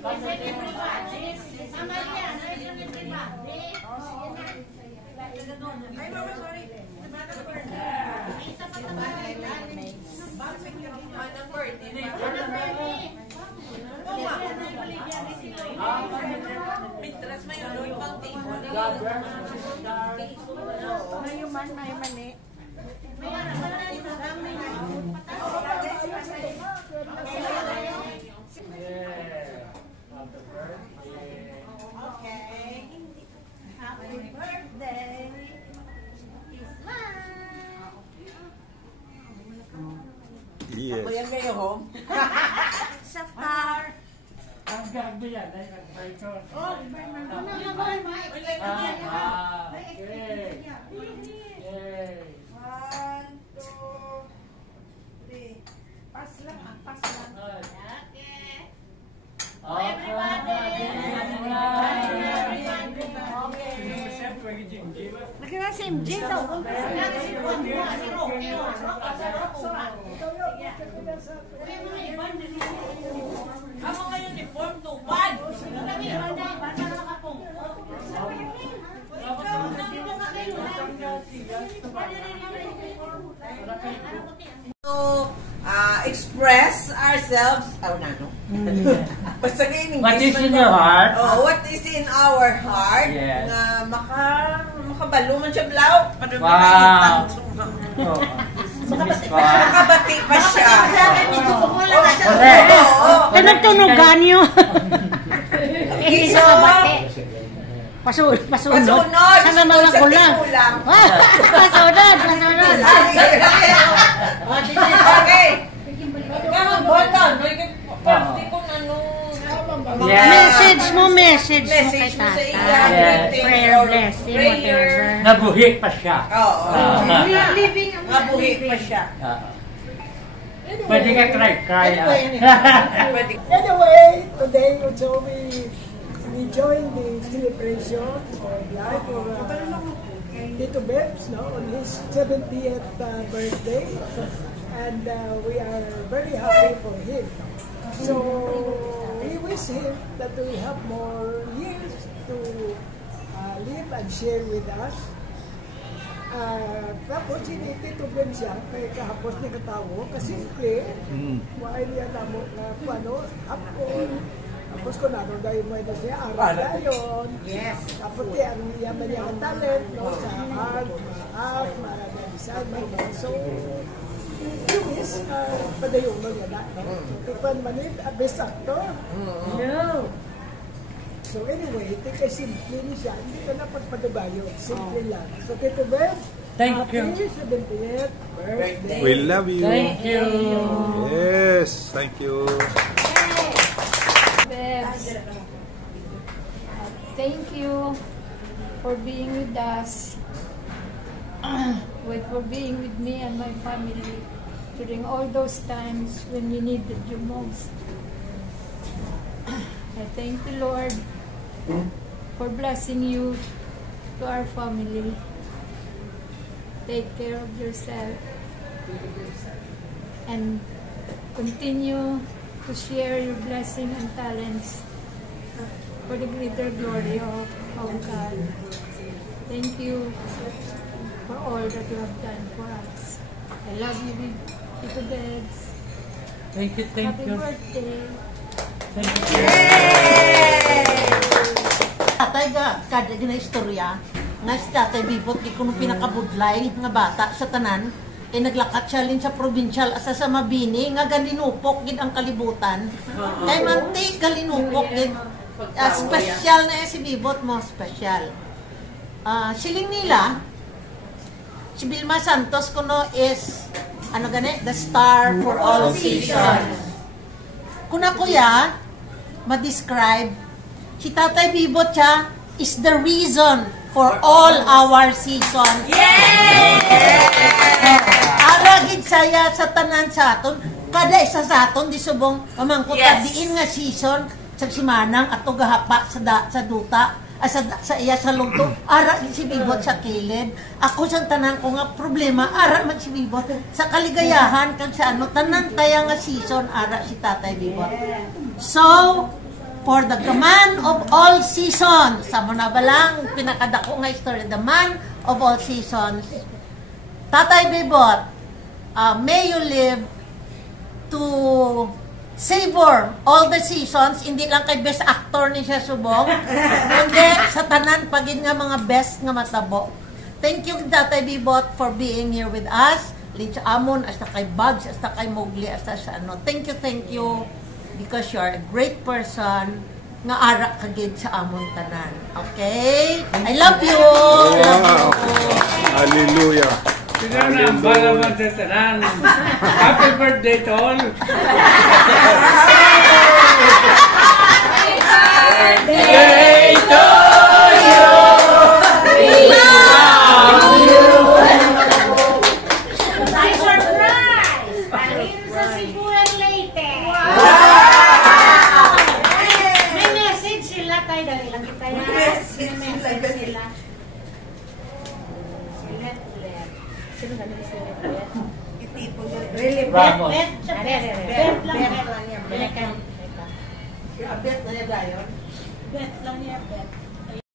Ay, mama, sorry. Mitras may uloy pang table. Mayuman, may mani. Okay. Happy birthday. Yes. Ayan kayo, home. Sa car. Ang gabi yan, ay nag-try ko. Oh, Okay. Yay. 1, 2, 3. Pass lang, pass lang. Nakita si MJ daw. Ako ngayon ni Form 2-1. To express ourselves. Oh, no. Basta ngayon, What is in your heart? Oh, what is in our heart? Yes. Na makabalo man siya blaw. Wow. Makabati pa siya. Correct. Tunog-tunugan nyo. So, Pasunod. pasunod. Sana mga kulang. Pasunod. Okay. Mga button. Pwede kung ano. Message mo kay Message mo sa iya. Tata. Prayer, blessing, whatever. Nabuhi pa siya. Oo. Living. Nabuhi pa siya. Pwede ka cry. Pwede. Anyway, today also we joined the celebration of life of Tito Bebs, on his 70th birthday, and we are very happy for him. So we wish him that we have more years to live and share with us. Tapos hindi Tito Bebs siya, kaya kahapos niya katawo, kasi simple, wala niya namo na hapon. Tapos kung ano dahil mo ito siya, aral na yun. Yes. Tapos ang yaman niya ang talent, sa art, design, so, yung is, padayong mo niya na. So, tipan manit, best actor. No. So anyway, tika simple ni siya, hindi ka na pagpadabayo, simple lang. So Tito Beb, Thank you. happy 70th birthday. We love you. Thank you. Yes, thank you. Thank you for being with us, for being with me and my family during all those times when you needed you most. I thank the Lord for blessing you to our family. Take care of yourself and continue to share your blessing and talents for the greater glory of God. Thank you for all that you have done for us. I love you, Tito Bebs. Thank you. Happy birthday. Thank you. Tatay kada gina istorya nga si Tatay Bibot di kuno pinakabudlay nga bata sa tanan naglakat siya lin sa provincial asa sa Mabini nga galinupok gid ang kalibutan kay manti galinupok gid special na si Bibot mo special siling nila si Vilma Santos kuno is the star for all seasons kuna kuya ma-describe si Tatay Bibot siya is the reason for all our season. Aragid saya sa tanan sa aton, kada isa sa aton di subong pamangkot diin nga season sa simanang ato gahapa sa duta sa iya sa lungto ara si Bibot sa kilid ako sa tanan ko nga problema ara man si Bibot sa kaligayahan kag sa tanan kaya nga season ara si Tatay Bibot. So for the man of all seasons. Samo na ba lang, pinakadako nga story, the man of all seasons. Tatay Bibot, may you live to savor all the seasons, hindi lang kay best actor ni siya subong, kundi sa tanan pagin nga mga best nga matabo. Thank you, Tatay Bibot, for being here with us. Lynch Amon, hasta kay Bugs, hasta kay Mowgli, hasta sa ano. Thank you, because you are a great person nga ara kagid sa amon tanan. Okay? I love you! Wow. Hallelujah. Siguro na ang balaman sa tanan. Happy birthday to all. Birthday to you. We love you. Ay, surprise! Alin sa Cebu and Leyte. May message sila tayo. Dali lang kita yan. May message sila. Sino ba nila sila? Really, Ramos. Bet lang yan. Bet na niya dayon. Bet lang yan, bet.